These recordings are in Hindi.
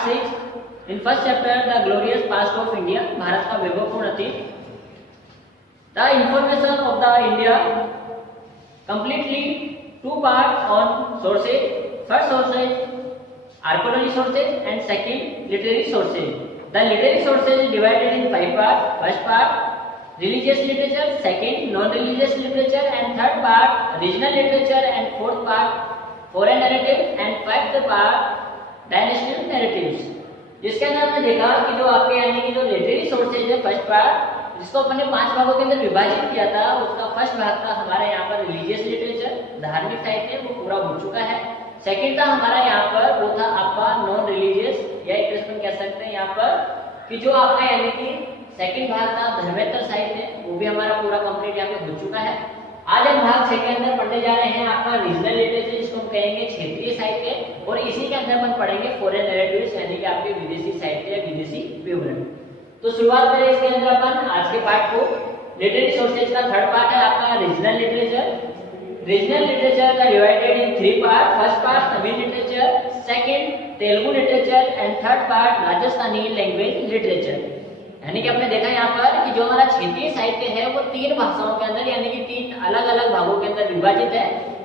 Part 6 in first chapter the glorious past of India, Bharat का वैभवपूर्ण अतीत। The information of the India completely to part on sources, first sources archaeology sources and second literary sources. The literary sources is divided in 5 part. First part religious literature, second non-religious literature and third part regional literature and fourth part foreign narratives and fifth part dynastical narratives। जिसके अंदर हमने देखा कि जो आपके यानी कि जो लिटरेरी सोर्सेज है फर्स्ट पार्ट, जिसको अपन ने 5 भागों के अंदर विभाजित किया था, उसका फर्स्ट भाग था हमारे यहाँ पर रिलीजियस लिटरेचर, धार्मिक साहित्य, वो पूरा हो चुका है। सेकंड था हमारा यहाँ पर वो था आपका नॉन रिलीजियस, या एक तरह से कह सकते हैं यहाँ पर कि जो आपका यानी कि सेकंड भाग था धर्मेतर साहित्य, वो भी हमारा पूरा कंप्लीट यहाँ पे हो चुका है। आज हम भाग 6 के अंदर पढ़ने जा रहे हैं आपका रीजनल लिटरेचर, जिसको हम कहेंगे क्षेत्रीय साहित्य, और इसी के अंदर हम पढ़ेंगे फॉरेन नैरेटिव्स यानी कि आपके विदेशी साहित्य या विदेशी विवरण। तो शुरुआत करें इसके अंदर अपन आज के पार्ट को। लिटरेरी सोर्सेज का थर्ड पार्ट है आपका रीजनल लिटरेचर। रीजनल लिटरेचर का divided in 3 part. First part Tamil literature, second Telugu literature and third part Rajasthani language literature. यानी कि आपने देखा यहाँ पर कि जो हमारा क्षेत्रीय साहित्य है वो 3 भाषाओं के अंदर यानी कि 3 अलग अलग भागों के अंदर विभाजित है।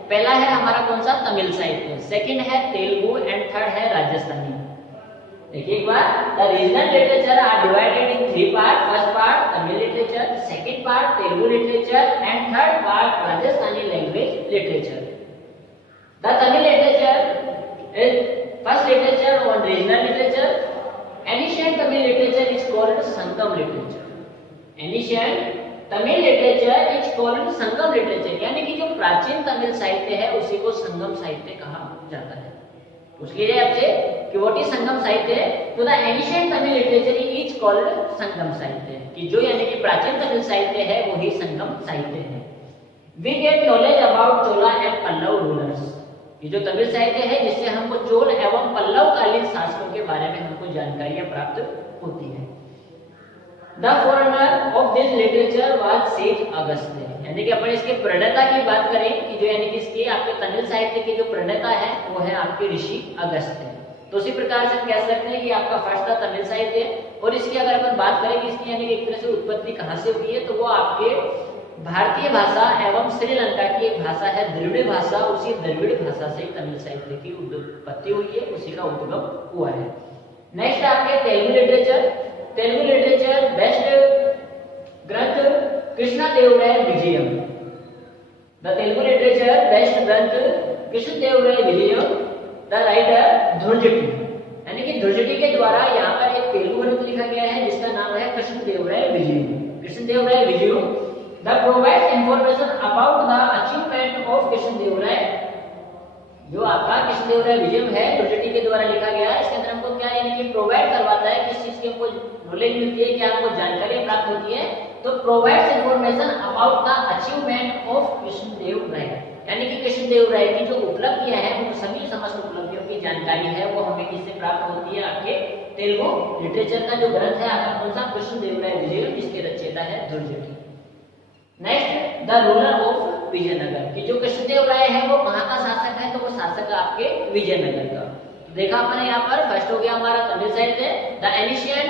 पहला है हमारा कौन सा तमिल साहित्य, सेकंड है तेलुगु एंड थर्ड है राजस्थानी। देखिए एक बार, the regional literature are divided in 3 part. First part Tamil literature, second part Telugu literature and third part Rajasthani language literature. The Tamil literature is first literature on regional literature. Ancient Tamil literature is called Sangam literature. Ancient Tamil literature is called Sangam literature, यानी कि जो प्राचीन तमिल साहित्य है उसी को संगम साहित्य कहा जाता है। पूछ लीजिए आपसे कि व्हाट इज संगम साहित्य, तो the ancient Tamil literature is called Sangam साहित्य, कि जो यानी कि प्राचीन तमिल साहित्य है वही संगम साहित्य है। We get knowledge about Chola and Pallava rulers, ये जो तमिल साहित्य है जिससे हमको चोल एवं पल्लव कालीन शासकों के बारे में हमको जानकारियां प्राप्त होती है। The foreigner of this literature was says Agastya, यानी कि अपन इसके प्रणेता की बात करें कि जो यानी कि इसके आपके तमिल साहित्य के जो प्रणेता है वो है आपके ऋषि अगस्त्य। तो उसी प्रकार से हम कह सकते हैं कि आपका फर्स्ट था तमिल साहित्य, और इसकी अगर अपन बात करें कि इसकी यानी कि एक तरह से उत्पत्ति कहाँ से हुई है, तो वो आपके भारतीय भाषा एवं श्रीलंका की एक भाषा है द्रविड़ भाषा, उसी द्रविड़ भाषा से तमिल साहित्य की उत्पत्ति हुई है, उसी का उद्गम हुआ है। नेक्स्ट आपके Telugu literature. Telugu literature best ग्रंथ Krishna Devaraya Vijayam. The Telugu literature best ग्रंथ कृष्ण देवराय विजयम। द राइटर ध्रुजटी, यानी कि ध्रुजटी के द्वारा यहाँ पर एक तेलुगु ग्रंथ लिखा गया है जिसका नाम है Krishna Devaraya Vijayam. Krishna Devaraya Vijayam that provides information about the achievement of Krishnadevaraya. जो आपका कृष्णदेवराय विजयम है ध्रुजटी के द्वारा लिखा गया है, इसके अंदर हमको क्या यानी कि प्रोवाइड करवाता है, किस चीज की हमको नॉलेज मिलती है, क्या हमको जानकारी प्राप्त होती है, तो provides information about the achievement of Krishnadevaraya, यानी कि कृष्णदेवराय की जो उपलब्धियां हैं उन सभी समस्त उपलब्धियों की जानकारी है वो हमें किससे प्राप्त होती है, आपके तेलुगु लिटरेचर का जो ग्रंथ है आपका कौन सा कृष्णदेवराय विजयम, जिसके रचयिता है Dhurjati. Next the ruler of Vijayanagara, कि जो कृष्णदेवराय है वो कहाँ का शासक है, तो वो शासक है आपके विजयनगर का। देखा आपने यहाँ पर फर्स्ट हो गया हमारा तमिल साहित्य। The ancient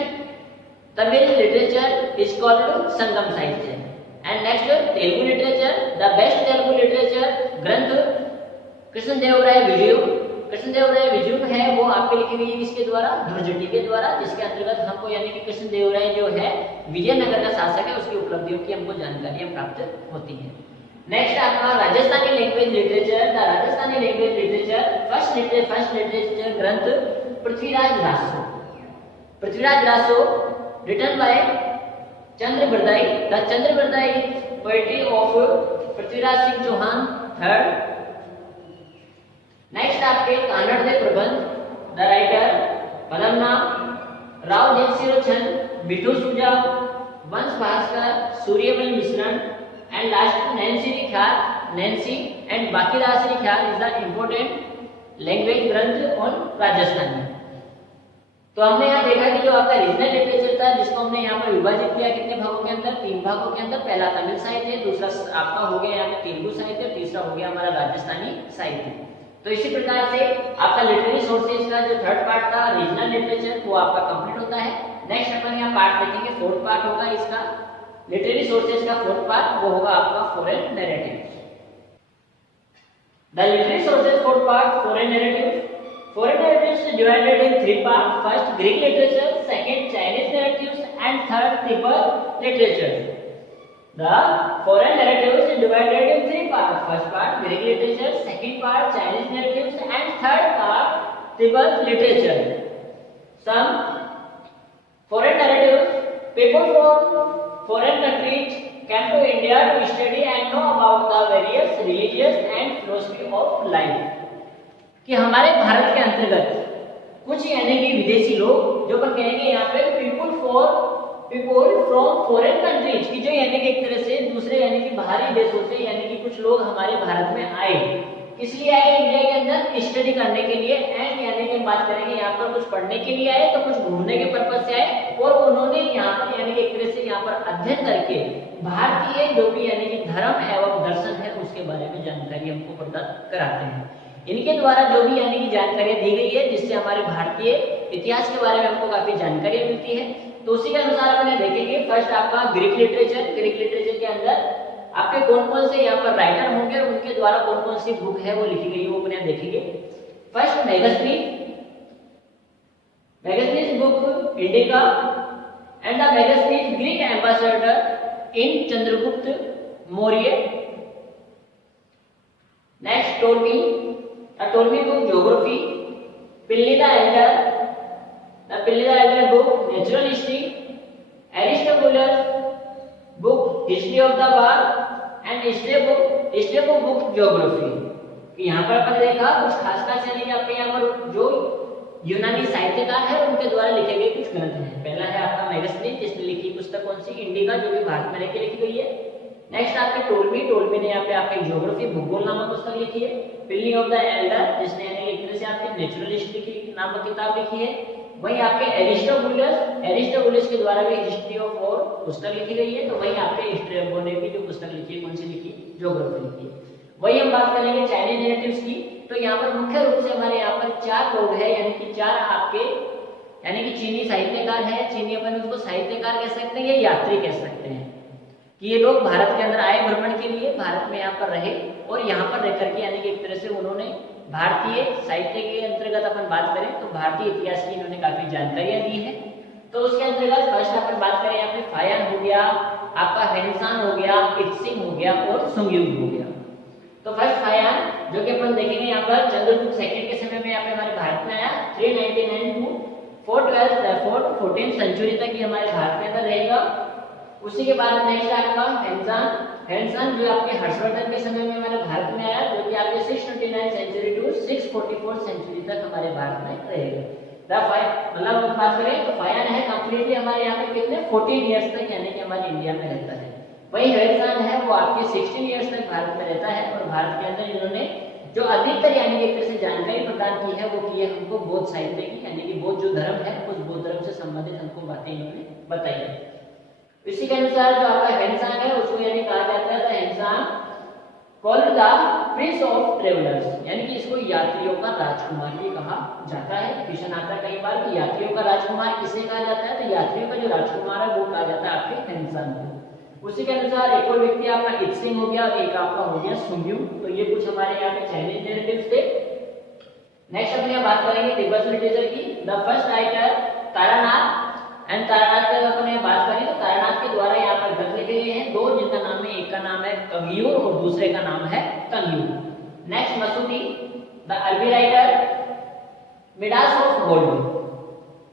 Tamil literature is called Sangam साहित्य। And next Telugu literature, the best Telugu literature ग्रंथ कृष्णदेवराय विजयम। कृष्णदेवराय विजयम है वो आपके लिखी हुई है किसके द्वारा, ध्रुजटी के द्वारा, जिसके अंतर्गत हमको यानी कि कृष्णदेवराय जो है विजयनगर का शासक है उसकी उपलब्धियों की हमको जानकारियां प्राप्त होती है। नेक्स्ट आपका Rajasthani language literature. The Rajasthani language literature first literature ग्रंथ Prithviraj Raso. Prithviraj Raso written by Chandbardai. The Chandbardai poetry of Prithviraj Singh Chauhan third. Next आपके Kanhadade Prabandh. The writer Padmana Rao देवसिरोचंद, बिठू सुजा, वंश भास्कर, सूर्यमल मिश्रण एंड लास्ट नैन्सी रिख्याल, नैन्सी एंड बाकीराज रिख्याल इज द इम्पोर्टेंट लैंग्वेज ग्रंथ ऑन राजस्थानी। तो हमने यहाँ देखा कि जो आपका रीजनल लिटरेचर था जिसको हमने यहाँ पर विभाजित किया कितने भागों के अंदर, 3 भागों के अंदर। पहला तमिल साहित्य, दूसरा आपका हो गया यहाँ पे तेलुगु साहित्य, तीसरा हो गया हमारा राजस्थानी साहित्य। तो इसी प्रकार से आपका लिटरेरी सोर्सेज का जो थर्ड पार्ट था रीजनल लिटरेचर वो आपका कंप्लीट होता है। नेक्स्ट अपन यहाँ पार्ट देखेंगे, फोर्थ पार्ट होगा इसका लिटरेरी सोर्सेज का फोर्थ पार्ट, वो होगा आपका foreign narratives. The literary sources fourth part foreign narratives. Foreign narratives is divided in three parts. First, Greek literature. Second, Chinese narratives, and third, Tibetan literature. The foreign narratives is divided in three parts. First part, Greek literature. Second part, Chinese narratives, and third part, Tibetan literature. Some foreign narratives. People from foreign countries came to India to study and know about the various religious and philosophy of life. कि हमारे भारत के अंतर्गत कुछ यानी कि विदेशी लोग जो अपन कहेंगे यहाँ पे पीपुल फ्रॉम फॉरेन कंट्रीज की जो यानी कि एक तरह से दूसरे यानी कि बाहरी देशों से यानी कि कुछ लोग हमारे भारत में आए, इसलिए आए इंडिया के अंदर स्टडी करने के लिए एंड यानी कि बात करेंगे यहाँ पर कुछ पढ़ने के लिए आए तो कुछ घूमने के पर्पज से आए और उन्होंने यहाँ पर यानी कि एक तरह से यहाँ पर अध्ययन करके भारतीय जो भी यानी कि धर्म एवं दर्शन है उसके बारे में जानकारी हमको प्रदान कराते हैं। इनके द्वारा जो भी यानी कि जानकारियां दी गई है जिससे हमारे भारतीय इतिहास के बारे में हमको काफी जानकारी मिलती है, तो उसी के अनुसार अपन देखेंगे। फर्स्ट आपका ग्रीक लिटरेचर। ग्रीक लिटरेचर के अंदर आपके कौन कौन से यहाँ पर राइटर होंगे और उनके द्वारा कौन कौन सी बुक है वो लिखी गई है वो अपन देखेंगे। First Megasthenes book Indica and the Megasthenes Greek ambassador in Chandragupta Maurya. Next Ptolemy book geography, Pliny the elder book natural history, Aristobulus book history of the world and Strabo book geography. यहाँ पर अपन देखा कुछ खास यानी कि आपके यहाँ पर जो यूनानी साहित्यकार है उनके द्वारा लिखे गए कुछ ग्रंथ हैं। पहला है आपका मैगस्थनीज जिसने लिखी पुस्तक कौन सी, इंडिका, जो भी भारत में रहकर लिखी गई है। नेक्स्ट आपके टोलमी ने यहाँ पे आपके ज्योग्राफी भूगोल नामक पुस्तक लिखी है। पिल्ली ऑफ द एल्डर जिसने यानी एक तरह से आपके नेचुरल हिस्ट्री की नामक किताब लिखी है। वहीं आपके एरिस्टोबुलस के द्वारा भी हिस्ट्री ऑफ वॉर पुस्तक लिखी गई है। तो वहीं आपके स्ट्रेबो ने भी जो पुस्तक लिखी है कौन सी लिखी, ज्योग्राफी लिखी है। वही हम बात करेंगे चाइनीज नैरेटिव्स की। तो यहाँ पर मुख्य रूप से हमारे यहाँ पर चार लोग हैं यानी कि चार आपके यानी कि चीनी साहित्यकार है। चीनी अपन उसको साहित्यकार कह सकते हैं या यात्री कह सकते हैं कि ये लोग भारत के अंदर आए भ्रमण के लिए, भारत में यहाँ पर रहे और यहाँ पर रह करके यानी कि एक तरह से उन्होंने भारतीय साहित्य के अंतर्गत अपन बात करें तो भारतीय इतिहास की इन्होंने काफी जानकारियां दी है। तो उसके अंतर्गत फर्स्ट अपन बात करें यहाँ पे फायान हो गया, आपका हेनसान हो गया, इत्सिंग हो गया और सुंगयुग हो गया। तो फर्स्ट फायान जो कि अपन देखेंगे यहाँ पर चंद्रगुप्त सेकंड के समय में यहाँ पे हमारे भारत में आया 399 टू 14th सेंचुरी तक ये हमारे भारत के अंदर रहेगा। उसी के बाद नेक्स्ट आपका हेनसान जो आपके हर्षवर्धन के समय में हमारे भारत में आया जो कि आपके 629 सेंचुरी टू 644 सेंचुरी तक हमारे भारत में रहेगा। मतलब बात करें तो फायान है कंप्लीटली हमारे यहाँ पे कितने 14 इयर्स तक यानी कि हमारे इंडिया में रहता है। वही हेनसान है वो आपके 16 इयर्स तक भारत में रहता है और भारत के अंदर इन्होंने जो अधिकतर यानी कि एक तरह से जानकारी प्रदान की है वो की है हमको बौद्ध साहित्य की, यानी कि बौद्ध जो धर्म है उस बौद्ध धर्म से संबंधित हमको बातें इन्होंने बताई है। इसी के अनुसार जो आपका हेनसान है उसको यानी कहा जाता है Hiuen Tsang called the prince of travellers, यानी कि इसको यात्रियों का राजकुमार भी कहा जाता है। क्वेश्चन आता है कई बार कि यात्रियों का राजकुमार किसे कहा जाता है, तो यात्रियों का जो राजकुमार है वो कहा जाता है आपके हेनसान को। उसी के अनुसार एक और व्यक्ति आपका इत्सिंग हो गया, एक आपका हो गया सुंगयुग। तो ये कुछ हमारे यहाँ पे चाइनीज नैरेटिव्स थे। नेक्स्ट अपने बात करेंगे तिब्बत लिटरेचर की। The first writer Taranath and Taranath की अपने बात करें तो तारानाथ के द्वारा यहाँ पर ग्रंथ लिखे गए हैं दो, जिनका नाम है, एक का नाम है कगयूर और दूसरे का नाम है कंगयूर। नेक्स्ट मसूदी द अरबी writer meadows of gold,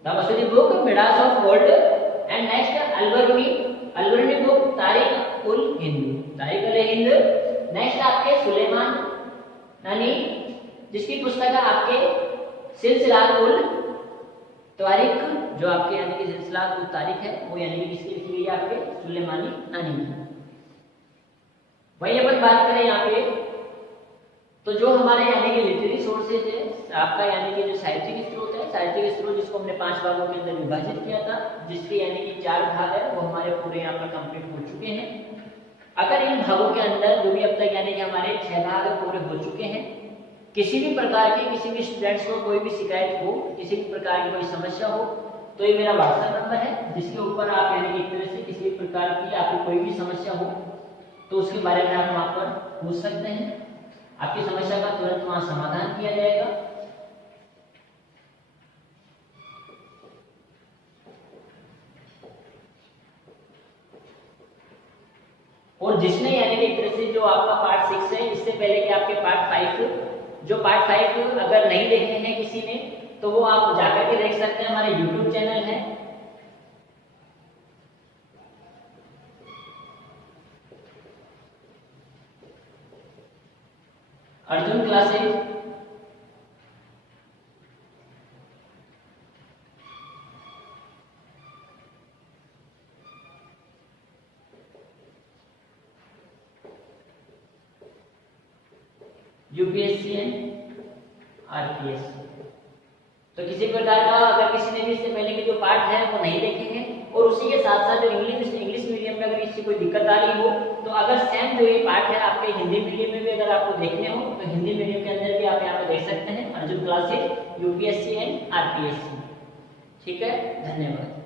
the Masudi book meadows of gold. And next Alberuni book तारिक उल हिंद। नेक्स्ट आपके सुलेमान नानी जिसकी पुस्तक है आपके सिलसिलात उल तारिक, जो आपके यानी कि सिलसिलात उल तारिक है वो यानी कि किसकी लिखी गई है आपके सुलेमानी नानी की। वही अपन बात करें यहाँ पे तो जो हमारे यानी कि लिटरेरी सोर्सेज है आपका यानी कि जो साहित्यिक स्रोत है, साहित्यिक स्रोत जिसको हमने 5 भागों के अंदर विभाजित किया था, जिसके यानी कि 4 भाग है वो हमारे पूरे यहाँ पर कंप्लीट हो चुके हैं। अगर इन भागों के अंदर जो भी अब तक यानी कि हमारे 6 भाग पूरे हो चुके हैं किसी भी प्रकार की किसी भी स्टूडेंट्स को कोई भी शिकायत हो, किसी भी प्रकार की कोई समस्या हो, तो ये मेरा व्हाट्सएप नंबर है जिसके ऊपर आप यानी कि एक तरह से किसी भी प्रकार की आपको कोई भी समस्या हो तो उसके बारे में आप वहाँ पर पूछ सकते हैं। आपकी समस्या का तुरंत वहाँ समाधान किया जाएगा। और जिसने यानी कि एक तरह से जो आपका पार्ट 6 है, इससे पहले कि आपके पार्ट 5 जो पार्ट 5 अगर नहीं देखे हैं किसी ने तो वो आप जाकर के देख सकते हैं। हमारे YouTube चैनल है Arjun classes. UPSC and RPS. तो किसी प्रकार का अगर किसी ने भी इससे पहले के जो पार्ट है वो नहीं देखे हैं और उसी के साथ साथ जो इंग्लिश मीडियम में अगर किसी कोई दिक्कत आ रही हो तो अगर सेम जो ये पार्ट है आपके हिंदी मीडियम में भी अगर आपको देखने हो तो हिंदी मीडियम के अंदर भी आप यहाँ पे देख सकते हैं Arjun classes UPSC and RPSC. ठीक है, धन्यवाद।